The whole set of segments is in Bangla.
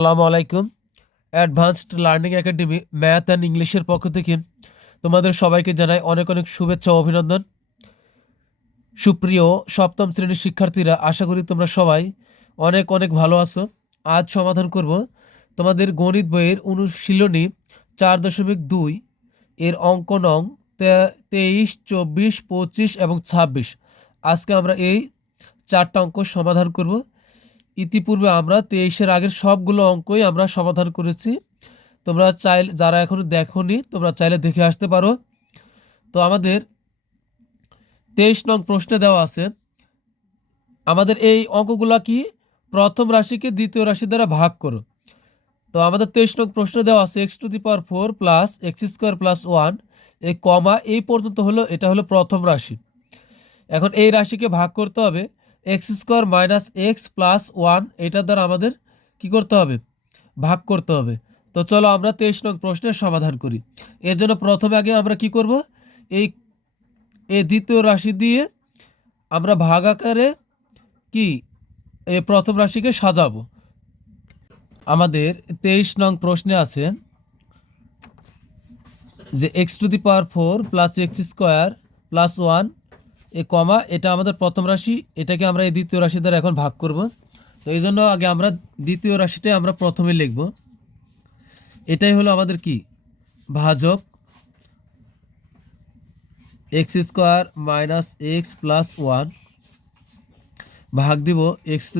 আসসালামু আলাইকুম। Advanced learning academy math and ইংলিশের পক্ষ থেকে তোমাদের সবাইকে জানাই অনেক অনেক শুভেচ্ছা ও অভিনন্দন। সুপ্রিয় সপ্তম শ্রেণীর শিক্ষার্থীরা, আশা করি তোমরা সবাই অনেক অনেক ভালো আছো। আজ সমাধান করব তোমাদের গণিত বইয়ের অনুশীলনী 4.2 এর অঙ্ক নং 23, 24, 25 এবং 26। আজকে আমরা এই চারটা অঙ্ক সমাধান করব। ইতিপূর্বে আমরা 23-এর আগের সবগুলো অঙ্কই আমরা সমাধান করেছি। তোমরা চাইলে, যারা এখনো দেখোনি, তোমরা চাইলে দেখে আসতে পারো। তো আমাদের 23 নং প্রশ্নে দেওয়া আছে, আমাদের এই অঙ্কগুলো কি, প্রথম রাশিকে দ্বিতীয় রাশি দ্বারা ভাগ করো। তো আমাদের 23 নং প্রশ্নে দেওয়া আছে x⁴ প্লাস x² প্লাস 1 এই কমা এই পর্যন্ত হলো, এটা হলো প্রথম রাশি। এখন এই রাশিকে ভাগ করতে হবে x² মাইনাস এক্স প্লাস 1, এটার দ্বারা আমাদের কি করতে হবে, ভাগ করতে হবে। তো চলো আমরা 23 নং প্রশ্নের সমাধান করি। এর জন্য প্রথমে আগে আমরা কি করব, এই এই দ্বিতীয় রাশি দিয়ে আমরা ভাগ আকারে কি এই প্রথম রাশিকে সাজাবো। আমাদের 23 নং প্রশ্নে আছে যে x⁴ প্লাস x² প্লাস 1 এ কমা, এটা আমাদের প্রথম রাশি, এটাকে আমরা এই দ্বিতীয় রাশি দ্বারা এখন ভাগ করব। তো এই জন্য আগে আমরা দ্বিতীয় রাশিটাই আমরা প্রথমে লিখব। এটাই হলো আমাদের কি, ভাজক x² মাইনাস এক্স প্লাস 1 ভাগ দিব x⁴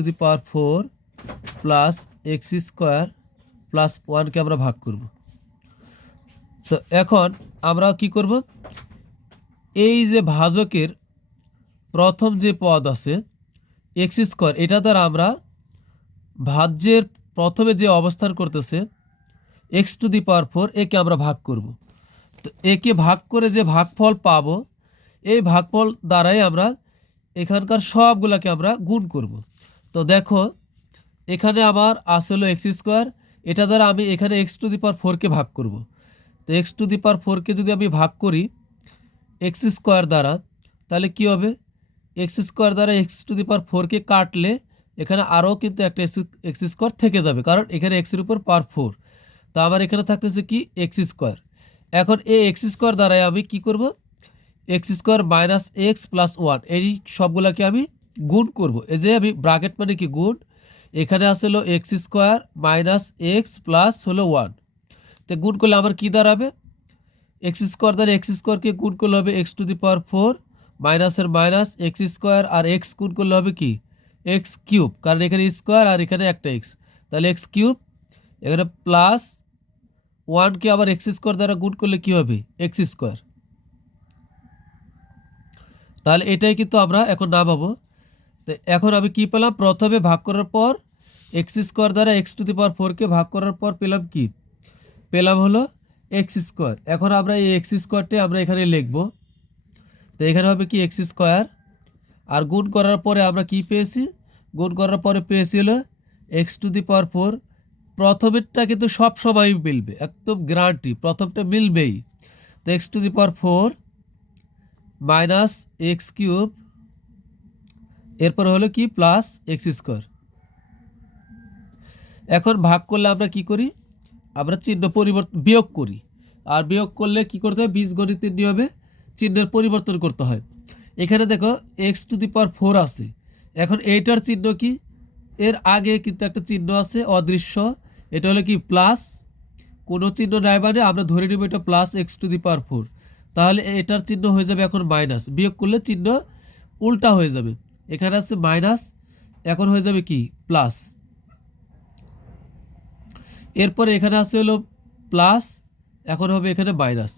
প্লাস x² প্লাস 1কে আমরা ভাগ করব। তো এখন আমরা কি করব, এই যে ভাজকের প্রথম যে পদ আছে x², এটা দ্বারা আমরা ভাজ্যের প্রথমে যে অবস্থান করতেছে x⁴ একে আমরা ভাগ করব। তো একে ভাগ করে যে ভাগফল পাবো, এই ভাগফল দ্বারাই আমরা এখানকার সবগুলোকে আমরা গুণ করব। তো দেখো এখানে আমার আসে হলো x², এটা দ্বারা আমি এখানে x⁴কে ভাগ করব। তো x⁴কে যদি আমি ভাগ করি x² দ্বারা, তাহলে কি হবে, x² দ্বারা x⁴কে কাটলে এখানে আরও কিন্তু একটা x² থেকে যাবে, কারণ এখানে x-এর উপর পাওয়ার 4। তো আমার এখানে থাকতেছে কি x²। এখন এই x² দ্বারাই আমি কি করব, x² মাইনাস এক্স প্লাস 1 এই সবগুলোকে আমি গুণ করব। এই যে আমি ব্র্যাকেট মানে কি গুণ, এখানে আসলে x² মাইনাস এক্স প্লাস হলো 1। তো গুণ করলে আমার কি দাঁড়াবে, x² দ্বারা x²কে গুণ করলে হবে x⁴ মাইনাসের মাইনাস x² আর x গুণ করলে হবে কি x³ কারণ এখানে স্কোয়ার আর এখানে একটা x, তাহলে x³ এখানে প্লাস 1কে আবার x² দ্বারা গুণ করলে কি হবে x²। তাহলে এটাই কিন্তু আমরা এখন নামাবো। তো এখন আমি কি পেলাম, প্রথমে ভাগ করার পর x² দ্বারা x⁴কে ভাগ করার পর পেলাম কি, পেলাম হলো x²। এখন আমরা এই x²টি আমরা এখানে লিখব। তো এখানে হবে কি x², আর গুণ করার পরে আমরা কি পেয়েছি, গুণ করার পরে পেয়েছি হলো x⁴। প্রথমেরটা কিন্তু সব সময় মিলবে, একদম গ্যারান্টি, প্রথমটা মিলবেই। তো x⁴ মাইনাস x³ এরপর হলো কি প্লাস x²। এখন ভাগ করলে আমরা কি করি, আমরা চিহ্ন পরিবর্তন বিয়োগ করি, আর বিয়োগ করলে কি করতে হয়, বীজগণিতের নিয়মে চিহ্নের পরিবর্তন করতে হয়। এখানে দেখো x⁴ আছে, এখন এইটার চিহ্ন কি, এর আগে কিন্তু একটা চিহ্ন আছে অদৃশ্য, এটা হলো কি প্লাস, কোনো চিহ্ন নাই মানে আমরা ধরে নেব এটা প্লাস x⁴। তাহলে এটার চিহ্ন হয়ে যাবে এখন মাইনাস, বিয়োগ করলে চিহ্ন উল্টা হয়ে যাবে, এখানে আছে মাইনাস, এখন হয়ে যাবে কি প্লাস। এরপরে এখানে আছে হলো প্লাস, এখন হবে এখানে মাইনাস।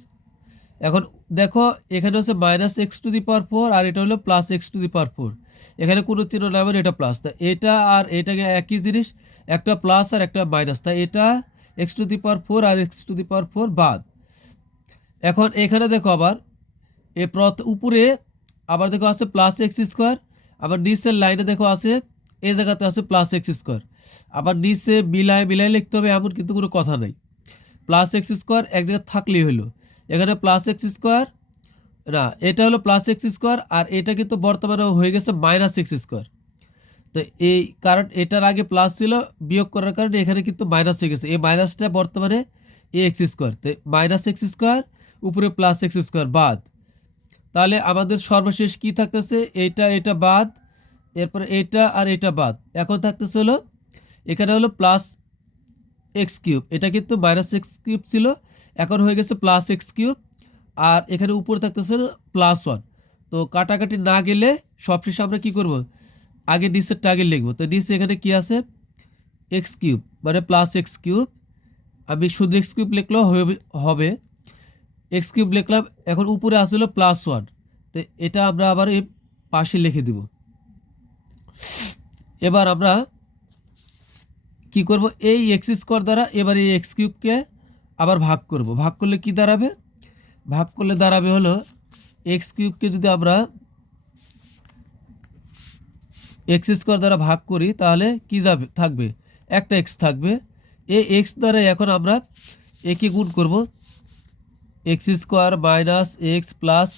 এখন দেখো এখানে হচ্ছে মাইনাস x⁴ আর এটা হলো প্লাস x⁴। এখানে কোনো চিহ্ন নাই মানে এটা প্লাস, তা এটা আর এটাকে একই জিনিস, একটা প্লাস আর একটা মাইনাস, তাই এটা x⁴ আর x⁴ বাদ। এখন এখানে দেখো আবার এ উপরে আবার দেখো আছে প্লাস x², আবার নিচের লাইনে দেখো আছে এই জায়গাতে আছে প্লাস x², আবার নিচে মিলায় মিলায় লিখতে হবে এমন কিন্তু কোনো কথা নাই। প্লাস x² এক জায়গায় থাকলেই হলো, এখানে প্লাস x² না, এটা হলো প্লাস x² আর এটা কিন্তু বর্তমানে হয়ে গেছে মাইনাস x²। তো এই কারণ এটার আগে প্লাস ছিল, বিয়োগ করার কারণে এখানে কিন্তু মাইনাস হয়ে গেছে। এই মাইনাসটা বর্তমানে এ এক্স স্কোয়ার, তো মাইনাস এক্স স্কোয়ার উপরে প্লাস এক্স স্কোয়ার বাদ। তাহলে আমাদের সর্বশেষ কি থাকতেছে, এটা বাদ, এরপরে এটা আর এটা বাদ। এখন থাকতেছে হলো এখানে হলো প্লাস এক্স কিউব, এটা কিন্তু মাইনাস এক্স কিউব ছিল, এখন হয়ে গেছে প্লাস এক্স কিউব। আর এখানে উপরে থাকতেছে প্লাস ওয়ান। তো কাটাকাটি না গেলে সবশেষে আমরা কি করব, আগে নিচেরটা আগে লিখবো। তো নিচে এখানে কি আছে, এক্স কিউব মানে প্লাস এক্স কিউব। আমি শুধু এক্স কিউব লিখলেও হবে, এক্স কিউব লিখলাম। এখন উপরে আসলো প্লাস ওয়ান, তো এটা আমরা আবার এই পাশে লিখে দিব। এবার আমরা কি করব, এই এক্স স্কোয়ার দ্বারা এবার এই এক্স কিউবকে আবার ভাগ করব। ভাগ করলে কি দাঁড়াবে, ভাগ করলে দাঁড়াবে হলো এক্স কিউবকে যদি আমরা এক্স স্কোয়ার দ্বারা ভাগ করি তাহলে কি যাবে, থাকবে একটা এক্স থাকবে। এই এক্স দ্বারা এখন আমরা একে গুণ করব, x square minus x plus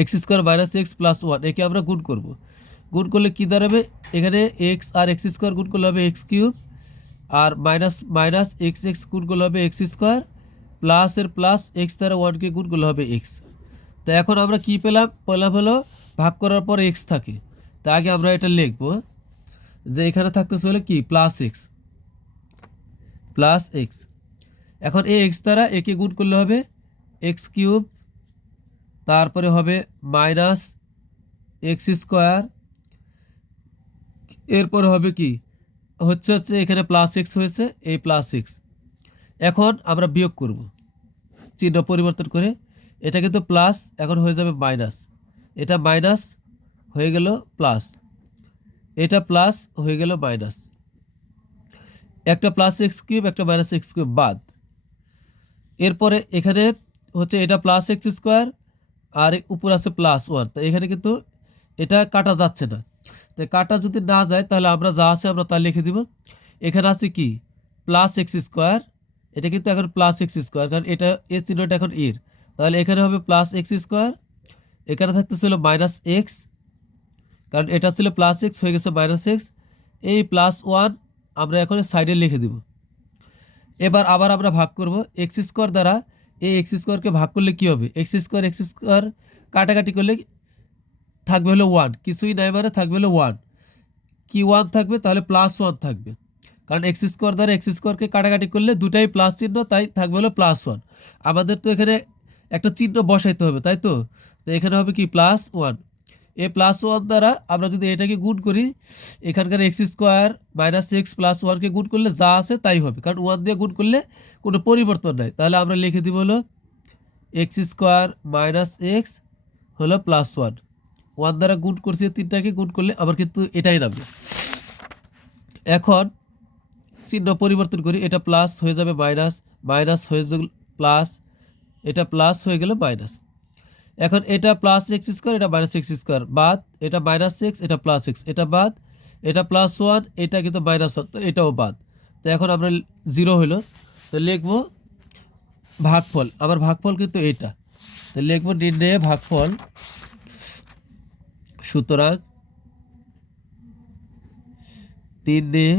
x square minus x plus one, একে আমরা গুণ করব। গুণ করলে কি দাঁড়াবে, এখানে এক্স আর এক্স স্কোয়ার গুণ করলে হবে এক্স কিউব, আর মাইনাস মাইনাস এক্স এক্স গুণ করলে হবে এক্স স্কোয়ার, প্লাসের প্লাস এক্স দ্বারা ওয়ানকে গুণ করলে হবে এক্স। তো এখন আমরা কি পেলাম, হলো ভাগ করার পর এক্স থাকে। তা আগে আমরা এটা লিখব যে এখানে থাকতেছে হলে কি প্লাস এক্স, প্লাস এক্স। এখন এই এক্স দ্বারা একে গুণ করলে হবে এক্স কিউব, তারপরে হবে মাইনাস এক্স স্কোয়ার, এরপরে হবে কি হচ্ছে এখানে প্লাস এক্স হয়েছে, এই প্লাস এক্স। এখন আমরা বিয়োগ করব, চিহ্ন পরিবর্তন করে, এটা কিন্তু প্লাস এখন হয়ে যাবে মাইনাস, এটা মাইনাস হয়ে গেল প্লাস, এটা প্লাস হয়ে গেল মাইনাস। একটা প্লাস এক্স কিউব একটা মাইনাস এক্স কিউব বাদ। এরপরে এখানে হচ্ছে এটা প্লাস এক্স স্কোয়ার আর উপর আছে প্লাস ওয়ান, তো এখানে কিন্তু এটা কাটা যাচ্ছে না। তো কাটা যদি না যায় তাহলে আমরা যা আছে আমরা তা লিখে দিব। এখানে আছে কি প্লাস এক্স স্কোয়ার, এটা কিন্তু এখন প্লাস এক্স স্কোয়ার, কারণ এটা এ চিহ্নটা এখন এর, তাহলে এখানে হবে প্লাস এক্স স্কোয়ার। এখানে থাকতেছিল মাইনাস এক্স, কারণ এটা ছিল প্লাস এক্স হয়ে গেছে মাইনাস এক্স। এই প্লাস ওয়ান আমরা এখন সাইডে লিখে দিব। এবার আবার আমরা ভাগ করব এক্স স্কোয়ার দ্বারা, এই এক্স স্কোয়ারকে ভাগ করলে কি হবে, এক্স স্কোয়ার কাটাকাটি করলে থাকবে হলো ওয়ান, কিছুই নাই মানে থাকবে হলো ওয়ান। কি ওয়ান থাকবে, তাহলে প্লাস ওয়ান থাকবে, কারণ এক্স স্কোয়ার দ্বারা এক্স স্কোয়ারকে কাটাকাটি করলে দুটাই প্লাস চিহ্ন, তাই থাকবে হলো প্লাস ওয়ান। আমাদের তো এখানে একটা চিহ্ন বসাইতে হবে, তাই তো, তো এখানে হবে কি প্লাস ওয়ান। এই প্লাস ওয়ান দ্বারা আমরা যদি এটাকে গুণ করি, এখানকার x square minus x plus ওয়ানকে গুণ করলে যা আছে তাই হবে, কারণ ওয়ান দিয়ে গুণ করলে কোনো পরিবর্তন নাই। তাহলে আমরা লিখে দিব হলো এক্স স্কোয়ার মাইনাস এক্স হলো প্লাস ওয়ান। ওয়ান দ্বারা গুণ করছি তিনটাকে, গুণ করলে আবার কিন্তু এটাই নামবে। এখন চিহ্ন পরিবর্তন করি, এটা প্লাস হয়ে যাবে মাইনাস, মাইনাস হয়ে যাবে প্লাস, এটা প্লাস হয়ে গেল মাইনাস। এখন এটা প্লাস এক্স স্কোয়ার এটা মাইনাস এক্স স্কোয়ার বাদ, এটা মাইনাস এক্স এটা প্লাস এক্স, এটা বাদ, এটা প্লাস ওয়ান এটা কিন্তু মাইনাস ওয়ান, তো এটাও বাদ। তো এখন আমরা জিরো হইলো, তো লিখবো ভাগফল, আবার ভাগফল কিন্তু এটা, তো লিখবো নির্ণয়ে ভাগফল। সুতরাং নির্ণয়ে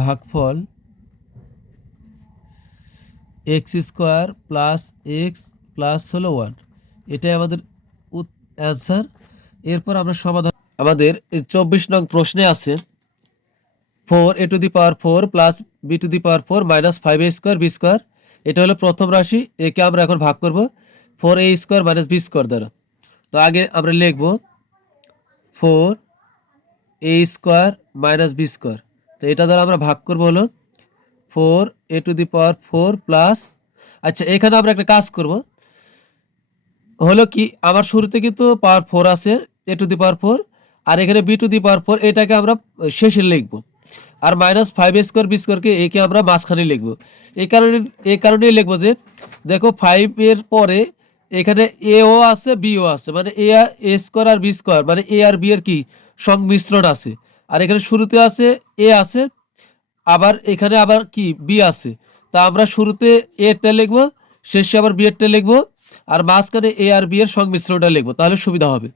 ভাগফল x square plus x plus হলো ওয়ান, এটাই আমাদের অ্যান্সার। এরপর আমরা সমাধান, আমাদের 24 নং প্রশ্নে আছে 4a to the power 4 plus b to the power 4 minus 5a square B square. এটা হলো প্রথম রাশি, একে আমরা এখন ভাগ করব 4a square minus B square দ্বারা। তো আগে আমরা লিখব 4a square minus B square, তো এটা দ্বারা আমরা ভাগ করব হলো 4a to the power 4 plus, আচ্ছা এখানে আমরা একটা কাজ করব হলো কি, আমার শুরুতে কিন্তু পাওয়ার 4 আছে a টু দি পাওয়ার 4, আর এখানে b টু দি পাওয়ার 4 এটাকে আমরা শেষে লিখব, আর মাইনাস 5a স্কোয়ার বি স্কোয়ারকে একে আমরা মাঝখানে লিখব। এই কারণেই লিখবো যে দেখো 5 এর পরে এখানে এও আছে বিও আছে, মানে এ স্কোয়ার আর বি স্কোয়ার মানে এ আর বি এর কি সংমিশ্রণ আছে, আর এখানে শুরুতে আছে এ আছে, আবার এখানে আবার কি বি আছে। তা আমরা শুরুতে এরটা লিখবো, শেষে আবার বি এরটা লিখবো, আর মাঝখানে এ আর বি এর সংমিশ্রণটা লিখবো, তাহলে সুবিধা হবে।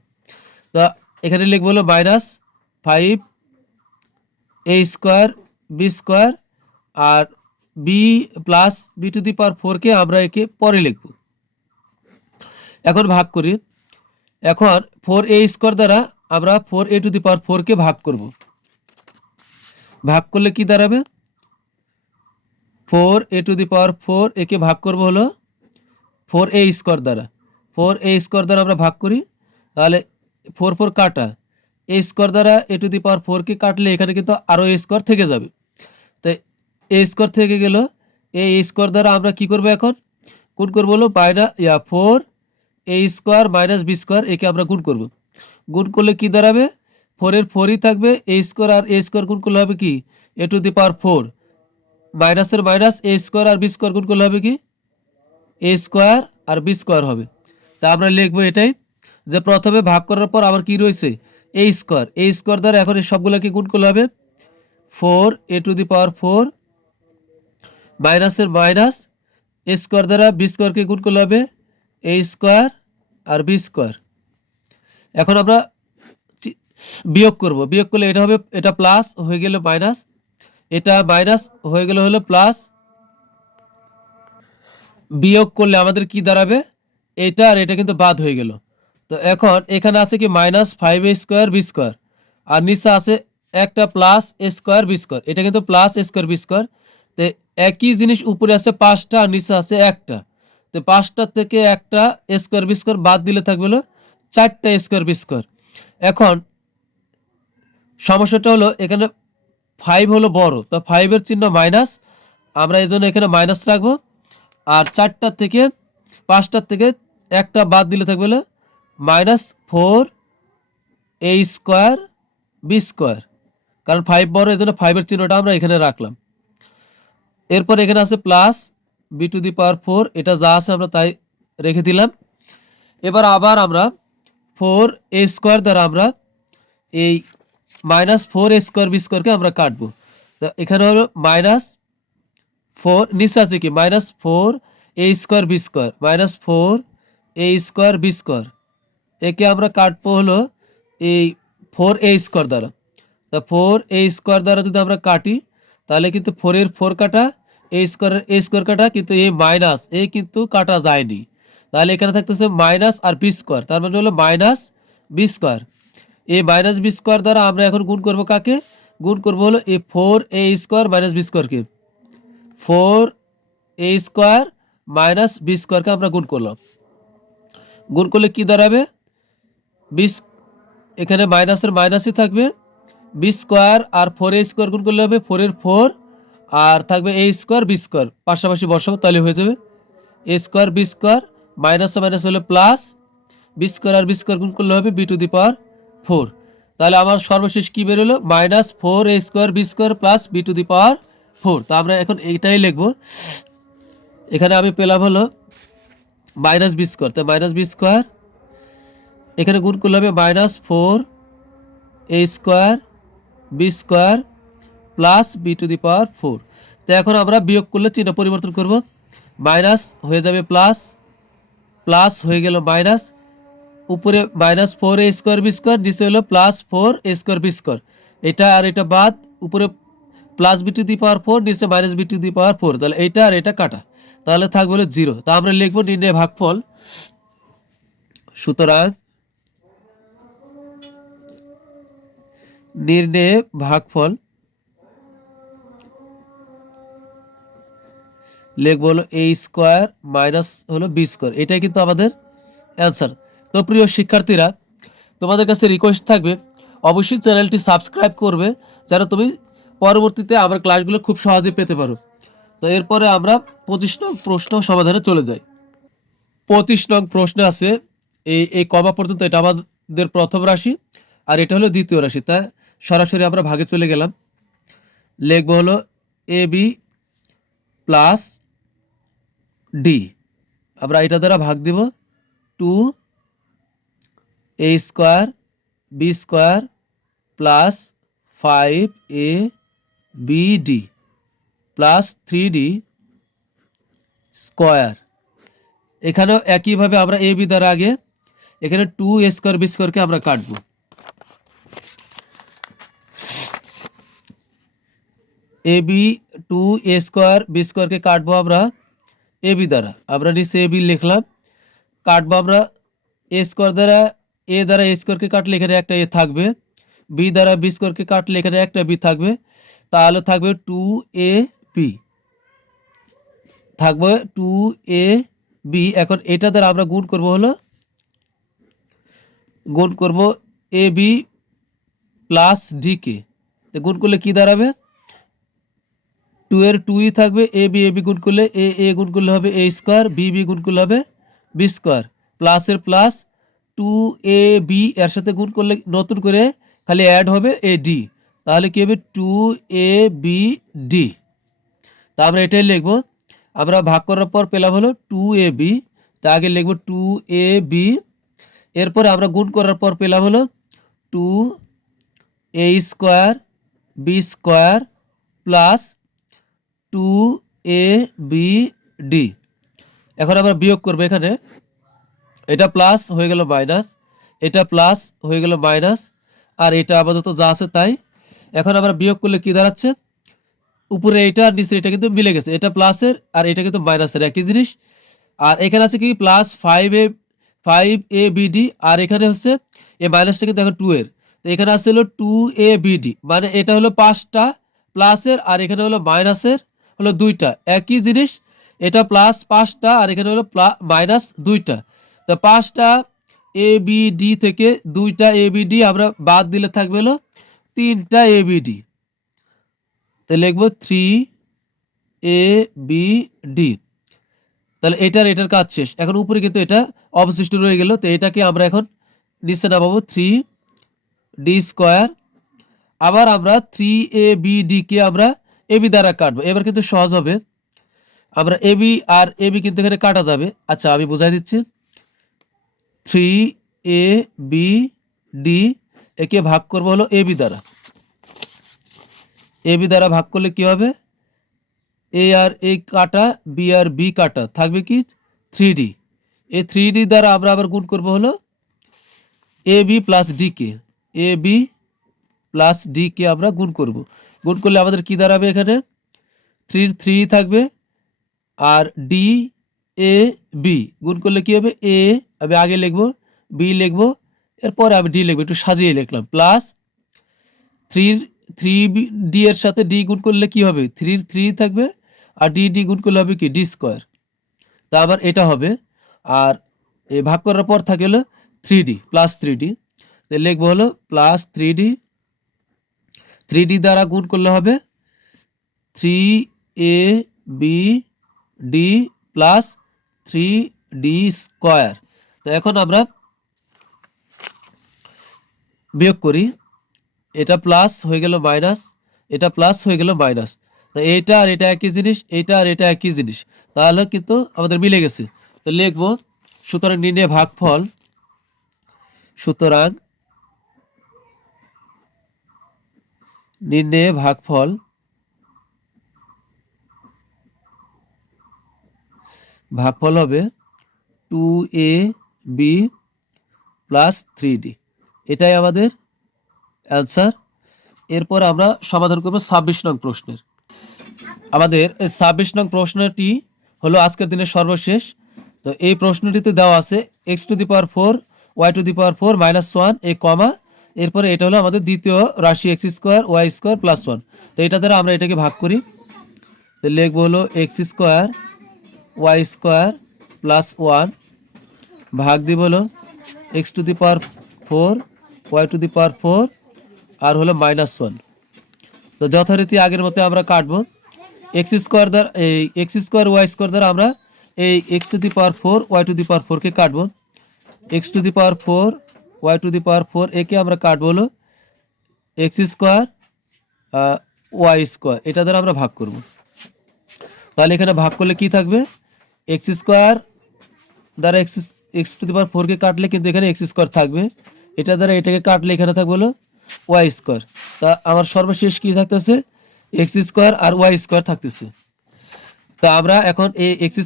তো এখানে লিখবো হলো -5 a² b² আর বি প্লাস b⁴ আমরা একে পরে লিখব। এখন ভাগ করি। এখন 4a² দ্বারা আমরা 4a⁴ কে ভাগ করব। ভাগ করলে কি দাঁড়াবে? 4a⁴ একে ভাগ করব হলো 4a² দ্বারা। 4a² দ্বারা আমরা ভাগ করি, তাহলে 4 কাটা, a² দ্বারা a⁴ কে কাটলে এখানে কিন্তু আরও a² থেকে যাবে। তাই a² থেকে গেল, এই a² দ্বারা আমরা কি করব? এখন গুণ করবো হলো 4a² - b² একে আমরা গুণ করব। গুণ করলে কি দাঁড়াবে? 4 এর 4ই থাকবে, a² আর a² গুণ করলে হবে কি a⁴, মাইনাসের মাইনাস a² আর b² গুণ করলে হবে কি a² আর b² হবে। তা আমরা লিখবো এটাই, যে প্রথমে ভাগ করার পর আবার কি রয়েছে a² দ্বারা এখন এই সবগুলোকে গুণ করলে হবে 4a⁴ মাইনাসের মাইনাস a² দ্বারা b² কে গুণ করলে হবে a² আর b²। এখন আমরা বিয়োগ করব। বিয়োগ করলে এটা হবে, এটা প্লাস হয়ে গেল মাইনাস, এটা মাইনাস হয়ে গেল হলো প্লাস। বিয়োগ করলে আমাদের কি দাঁড়াবে? এটা আর এটা কিন্তু বাদ হয়ে গেল। তো এখন এখানে আছে কি -5a² b², আর নিচে আছে একটা প্লাস a² b², এটা কিন্তু প্লাস a² b²। তো একই জিনিস উপরে আছে 5টা আর নিচে আছে একটা। তো 5টার থেকে একটা a² b² বাদ দিলে থাকবে হলো 4টা a² b²। এখন সমস্যাটা হলো এখানে 5 হলো বড়, তো 5-এর চিহ্ন মাইনাস, আমরা এই জন্য এখানে মাইনাস রাখবো। আর 4টার থেকে 5টার থেকে একটা বাদ দিলে থাকবে হলো -4a² b², কারণ 5 বড়, এই জন্য 5-এর চিহ্নটা আমরা এখানে রাখলাম। এরপর এখানে আছে প্লাস b⁴, এটা যা আছে আমরা তাই রেখে দিলাম। এবার আবার আমরা 4a² দ্বারা আমরা এই -4a² b² আমরা কাটবো। তো এখানে হলো -4, নিচে আছে কি -4a² b² -4a² b², একে আমরা কাটবো হলো এই 4a² দ্বারা। তা 4a² দ্বারা যদি আমরা কাটি, তাহলে কিন্তু 4-এর 4 কাটা, a² কাটা, কিন্তু এই মাইনাস এ কিন্তু কাটা যায়নি, তাহলে এখানে থাকতেছে মাইনাস আর b², তার মানে হলো -b²। এই -b² দ্বারা আমরা এখন গুণ করব কাকে? গুণ করব হলো এই 4a² - b² কে। 4a² - b² কে আমরা গুণ করলাম। গুণ করলে কি দাঁড়াবে? 20, এখানে মাইনাসের মাইনাসই থাকবে, b² আর 4a² গুণ করলে হবে 4-এর 4 আর থাকবে a² b², পাশাপাশি বসাবো, তাহলে হয়ে যাবে a² b², মাইনাসে মাইনাস হলে প্লাস, b² আর b² গুণ করলে হবে b⁴। তাহলে আমার সর্বশেষ কি বেরোলো? -4a² b² plus b⁴। তো আমরা এখন এইটাই লিখবো। এখানে আমি পেলাম হলো -b², তাই -b², এখানে গুণ করলে হবে -4a² b² প্লাস b⁴। তো এখন আমরা বিয়োগ করলে চিহ্ন পরিবর্তন করব, মাইনাস হয়ে যাবে প্লাস, প্লাস হয়ে গেল মাইনাস, উপরে -4a² b², নিচে হলো +4a² b², এটা আর এটা বাদ, উপরে প্লাস b⁴, নিচে -b⁴, তাহলে এইটা আর এটা কাটা, তাহলে থাকবে হলো 0। তা আমরা লিখবো নির্ণয় ভাগফল। সুতরাং নির্ণয় ভাগফল লিখবো হলো a² মাইনাস হলো b², এটাই কিন্তু আমাদের অ্যান্সার। তো প্রিয় শিক্ষার্থীরা, তোমাদের কাছে রিকোয়েস্ট থাকবে অবশ্যই চ্যানেলটি সাবস্ক্রাইব করবে, যেন তুমি পরবর্তীতে আমার ক্লাসগুলো খুব সহজে পেতে পারো। তো এরপরে আমরা 25 নং প্রশ্ন সমাধানে চলে যাই। 25 নং প্রশ্ন আছে এই কমা পর্যন্ত, এটা আমাদের প্রথম রাশি আর এটা হলো দ্বিতীয় রাশি। তা সরাসরি আমরা ভাগে চলে গেলাম। লিখবো হলো ab প্লাস d, আমরা এটা দ্বারা ভাগ দিব 2a² b² plus 5abd plus 3d square. এখানেও একইভাবে আমরা ab দ্বারা আগে এখানে 2a স্কোয়ার বি স্কোয়ারকে আমরা কাটবো। A B 2a square B স্কোয়ারকে কাটবো আমরা এ বি দ্বারা। আমরা নিচে এ বি লিখলাম, কাটবো আমরা এ স্কোয়ার দ্বারা। এ দ্বারা এ স্কোয়ারকে কাটলে এখানে একটা এ থাকবে, বি দ্বারা বি স্কোয়ারকে কাটলে এখানে একটা বি থাকবে, তাহলে থাকবে 2a বি, থাকবে 2a বি। এখন এটা দ্বারা আমরা গুণ করব, হলো গুণ করব এ বি প্লাস ডি কে। তো গুণ করলে কি দাঁড়াবে, 2 এর 2ই থাকবে, এ বি গুণ করলে এ গুণ করলে হবে এ স্কোয়ার, বি গুণ করলে হবে বি স্কোয়ার, প্লাসের প্লাস 2a বি এর সাথে গুণ করলে নতুন করে খালি অ্যাড হবে এ ডি, তাহলে কি হবে 2a বি ডি। তা আমরা এটাই লিখবো। আমরা ভাগ করার পর পেলাম হলো 2a বি, তা আগে লিখবো 2a বি। এরপরে আমরা গুণ করার পর পেলাম হলো 2a square B square plus 2a B D. এখন আমরা বিয়োগ করবো, এখানে এটা প্লাস হয়ে গেল মাইনাস, এটা প্লাস হয়ে গেল মাইনাস, আর এটা আপাতত যা আছে তাই। এখন আমরা বিয়োগ করলে কি দাঁড়াচ্ছে, উপরে এটা আর নিচে এটা কিন্তু মিলে গেছে, এটা প্লাসের আর এটা কিন্তু মাইনাসের একই জিনিস। আর এখানে আছে কি প্লাস 5a বি ডি, আর এখানে হচ্ছে এই মাইনাসটা কিন্তু এখন 2 এর, তো এখানে আছে হলো 2a বি ডি, মানে এটা হলো 5টা প্লাসের আর এখানে হলো মাইনাসের হলো 2টা, একই জিনিস। এটা প্লাস 5টা আর এখানে হলো মাইনাস 2টা। তো 5টা এ বি ডি থেকে 2টা এ বি ডি আমরা বাদ দিলে থাকবে হলো 3টা এ বি ডি। তো লিখবো 3a বি ডি। তাহলে এটার কাজ শেষ। এখন উপরে কিন্তু এটা অবশিষ্ট রয়ে গেল, তো এটাকে আমরা এখন নিচে নামাবো 3d স্কোয়ার। আবার আমরা 3ab কে আমরা এবি দ্বারা কাটবো, এবার কিন্তু সহজ হবে। আমরা এবি আর এবি কিন্তু এখানে কাটা যাবে। আচ্ছা আমি বোঝাই দিচ্ছি, 3ab একে ভাগ করবো হলো এবি দ্বারা। এবি দ্বারা ভাগ করলে কি হবে, এ আর এ কাটা, বি আর বি কাটা, থাকবে কি 3d। এই 3d দ্বারা আমরা আবার গুণ করব হলো A B plus D K. A B plus D কে আমরা গুণ করব। গুণ করলে আমাদের কি দাঁড়াবে, এখানে 3 থাকবে, আর ডি এ বি গুণ করলে কি হবে, এ আমি আগে লিখবো, বি লিখবো, এরপরে আমি ডি লিখবো, একটু সাজিয়ে লিখলাম, প্লাস 3d এর সাথে ডি গুণ করলে কি হবে, 3 থাকবে, আর ডি গুণ করলে হবে কি ডি স্কোয়ার। তা আবার এটা হবে, আর এই ভাগ করার পর থাকে হলো 3d প্লাস 3d, লিখবো হলো প্লাস 3d দ্বারা গুণ করলে হবে 3a B D plus 3d square. তো এখন আমরা বিয়োগ করি, এটা প্লাস হয়ে গেল মাইনাস, এটা প্লাস হয়ে গেল মাইনাস, তো এইটা আর এটা একই জিনিস, এইটা আর এটা একই জিনিস, তাহলে কিন্তু আমাদের মিলে গেছে। তো লিখবো সুতরাং নির্ণয় ভাগফল, সুতরাং নির্ণয় ভাগফল হবে 2ab প্লাস 3d, এটাই আমাদের অ্যান্সার। এরপর আমরা সমাধান করব 26 নং প্রশ্নের। আমাদের 26 নং প্রশ্নটি হলো আজকের দিনের সর্বশেষ। তো এই প্রশ্নটিতে দেওয়া আছে x⁴ y⁴ -1 এ কমা, এরপরে এটা হলো আমাদের দ্বিতীয় রাশি x² y² +1। তো এটা দ্বারা আমরা এটাকে ভাগ করি, তো লিখবো হলো x² y² +1 ভাগ দিব হলো x⁴ y⁴ আর হলো -1। তো যথারীতি আগের মতো আমরা কাটবো, x² দ্বারা এই x² y² দ্বারা আমরা এই x⁴ y⁴ কে কাটবো, x⁴ y⁴ একে আমরা কাটবো হলো x² y², এটা দ্বারা আমরা ভাগ করব। তাহলে এখানে ভাগ করলে কি থাকবে, x² দ্বারা x⁴ কে কাটলে কিন্তু এখানে x² থাকবে, এটা দ্বারা এটাকে কাটলে এখানে থাকবে হলো y²। তা আমার সর্বশেষ কি থাকতেছে, x² আর y² থাকতেছে। তো আমরা এখন এই x²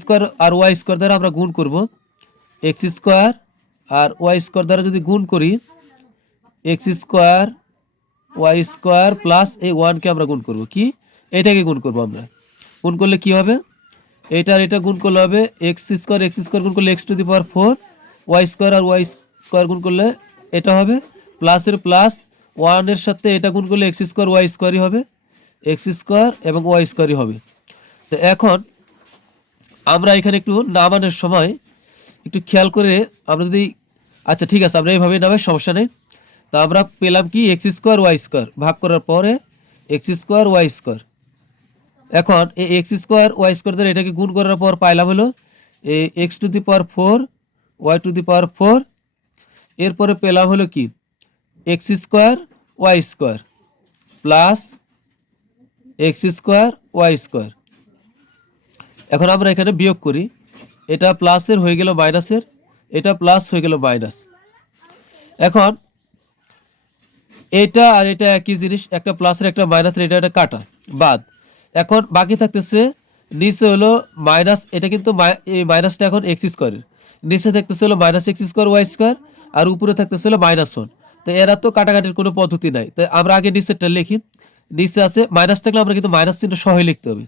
আর y² দ্বারা আমরা গুণ করব, x² আর ওয়াই স্কোয়ার দ্বারা যদি গুণ করি X square Y square plus এই ওয়ানকে আমরা গুণ করব কি এটাকে গুণ করব আমরা গুণ করলে কি হবে এটা গুণ করলে হবে এক্স স্কোয়ার গুণ করলে X to the power 4 Y square আর ওয়াই স্কোয়ার গুণ করলে এটা হবে প্লাসের প্লাস ওয়ানের সাথে এটা গুণ করলে এক্স স্কোয়ার ওয়াই স্কোয়ারই হবে এক্স স্কোয়ার এবং ওয়াই স্কোয়ারই হবে। তো এখন আমরা এখানে একটু নামানোর সময় একটু খেয়াল করে আমরা যদি আচ্ছা ঠিক আছে আমরা এইভাবে নামাই সমস্যা নেই। তো আমরা পেলাম কি এক্স স্কোয়ার ওয়াই স্কোয়ার ভাগ করার পরে এক্স স্কোয়ার ওয়াই স্কোয়ার। এখন এই এক্স স্কোয়ার ওয়াই স্কোয়ার দ্বারা এটাকে গুণ করার পর পাইলাম হলো এই x to the power 4 y to the power 4। এরপরে পেলাম হলো কি x square Y square plus x square Y square. এখন আমরা এখানে বিয়োগ করি এটা প্লাসের হয়ে গেল মাইনাসের এটা প্লাস হয়ে গেল মাইনাস। এখন এটা আর এটা একই জিনিস একটা প্লাসের একটা মাইনাসের এটা কাটা বাদ। এখন বাকি থাকতেছে নিচে হলো মাইনাস এটা কিন্তু এই মাইনাসটা এখন এক্স স্কোয়ারের নিচে থাকতেছে হলো minus x square Y square আর উপরে থাকতেছে হলো -1। তো এরা তো কাটাকাটির কোনো পদ্ধতি নাই। তো আমরা আগে নিচেরটা লিখি নিচে আছে মাইনাস থাকলে আমরা কিন্তু মাইনাস চিহ্ন সহই লিখতে হবে।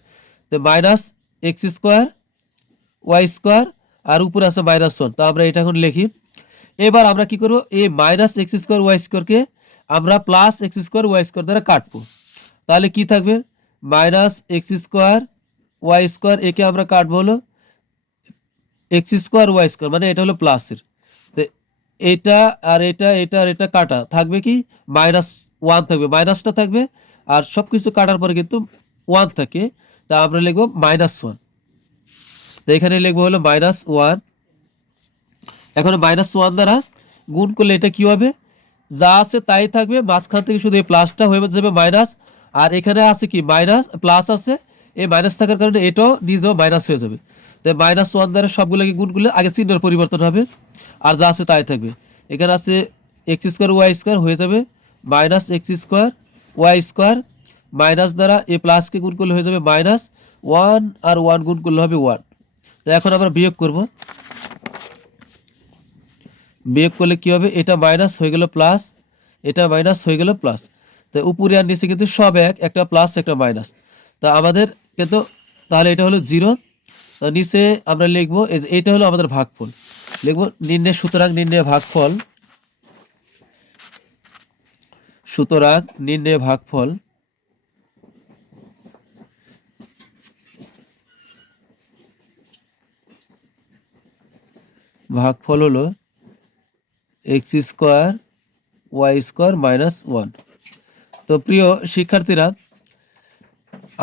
তো minus x square Y square আর উপরে আছে -1। তো আমরা এটা এখন লিখি। এবার আমরা কি করব এই মাইনাস এক্স স্কোয়ার ওয়াই স্কোয়ারকে আমরা plus x square Y square দ্বারা কাটবো। তাহলে কি থাকবে minus x square Y square একে আমরা কাটবো হলো এক্স স্কোয়ার ওয়াই স্কোয়ার মানে এটা হলো প্লাসের। তো এটা আর এটা কাটা থাকবে কি -1 থাকবে মাইনাসটা থাকবে আর সব কিছু কাটার পরে কিন্তু 1 থাকে। তা আমরা লিখবো -1। তো এখানে লিখবো হলো -1। এখন -1 দ্বারা গুণ করলে এটা কি হবে যা আছে তাই থাকবে মাঝখান থেকে শুধু এই প্লাসটা হয়ে যাবে মাইনাস আর এখানে আছে কি মাইনাস প্লাস আছে এই মাইনাস থাকার কারণে এটাও নিজেও মাইনাস হয়ে যাবে। তাই -1 দ্বারা সবগুলোকে গুণ করলে আগে চিহ্নের পরিবর্তন হবে আর যা আছে তাই থাকবে। এখানে আছে এক্স স্কোয়ার ওয়াই স্কোয়ার হয়ে যাবে minus x square Y square minus দ্বারা এই প্লাসকে গুণ করলে হয়ে যাবে -1 আর 1 গুণ করলে হবে 1। তো এখন আমরা বিয়োগ করব বিয়োগ করলে কি হবে এটা মাইনাস হয়ে গেল প্লাস এটা মাইনাস হয়ে গেল প্লাস। তো উপরে আর নিচে কিন্তু সব এক একটা প্লাস একটা মাইনাস। তা আমাদের কিন্তু তাহলে এটা হলো 0। তো নিচে আমরা লিখবো এটা হলো আমাদের ভাগফল লিখবো নির্ণয় সুতরাং নির্ণয় ভাগফল সুতরাং নির্ণয় ভাগফল ভাগফল হলো এক্স স্কোয়ার ওয়াই স্কোয়ার -1। তো প্রিয় শিক্ষার্থীরা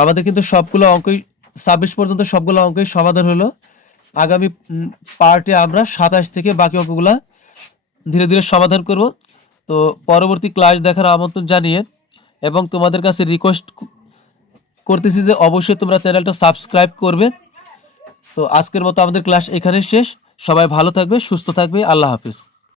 আমাদের কিন্তু সবগুলো অঙ্কই 26 পর্যন্ত সবগুলো অঙ্কই সমাধান হলো। আগামী পার্টে আমরা 27 থেকে বাকি অঙ্কগুলা ধীরে ধীরে সমাধান করব। তো পরবর্তী ক্লাস দেখার আমন্ত্রণ জানিয়ে এবং তোমাদের কাছে রিকোয়েস্ট করতেছি যে অবশ্যই তোমরা চ্যানেলটা সাবস্ক্রাইব করবে। তো আজকের মতো আমাদের ক্লাস এখানে শেষ। সবাই ভালো থাকবে সুস্থ থাকবে আল্লাহ হাফেজ।